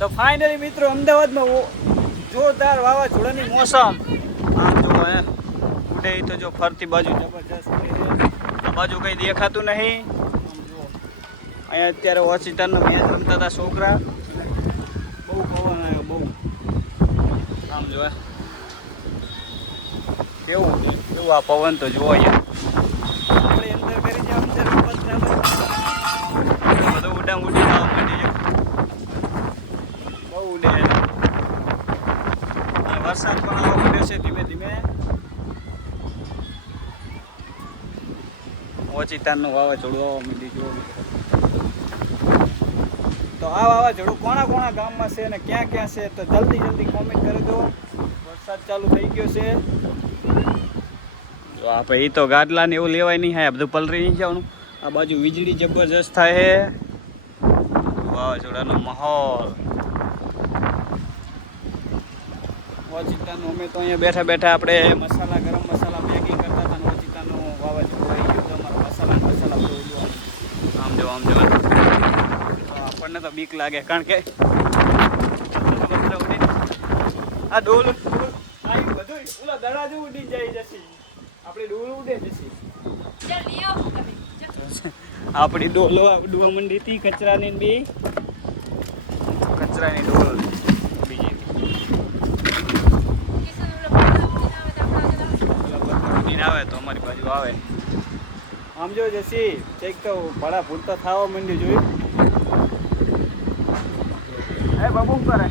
તો ફાઇનલી મિત્રો અમદાવાદમાં જોરદાર વાવાઝોડાની મોસમ આમ જો ઉડે તો જો ફરતી બાજુ જબરજસ્ત આ બાજુ કંઈ દેખાતું નહીં. આમ જો અહીંયા અત્યારે ઓચિતાનો મેચ રમતા હતા છોકરા. બહુ પવન આવ્યો બહુ. આમ જો કેવું કેવું આ પવન તો જોવો આપણે અંદર કરી જાય અંદર બધું ઉડામ ઉડી જવા માંડી જાય. બહુ ઉડે વરસાદ પણ આવવા માંડ્યો છે ધીમે ધીમે. ઓચિતાનનું વાવાઝોડું આવવા માંડ્યું જોવો. તો આ વાવાઝોડું કોણા કોણા ગામમાં છે અને ક્યાં ક્યાં છે તો જલ્દી જલ્દી કોમેન્ટ કરી દો. વરસાદ ચાલુ થઈ ગયો છે. જો આપણે એ તો ગાડલા ને એવું લેવાય નહીં હા બધું પલરી નહીં જવાનું. આ બાજુ વીજળી જબરજસ્ત થાય છે. વાવાઝોડાનો માહોલ. ઓચિતાનું અમે તો અહીંયા બેઠા બેઠા આપણે મસાલા ગરમ મસાલા મેગી કરતા હતા. ઓચિતાનું વાવાઝોડું આવી ગયું તો અમારા મસાલા બધું આમ જો આપણને તો બીક લાગે કારણ કે આ ડોલ આવી બધું ઓલા દડા જેવું ઉડી જાય જશે. આપણી ડોલ ઉડે જશે. આપણી ડોલો ડોવા મંડી હતી કચરાની બી કચરાની ડોલ બીજી આવે તો અમારી બાજુ આવે. આમ જો જસી ચેક તો ભડા ભૂલ તો થવા માંડ્યું જોયું. એ બાબુ કરે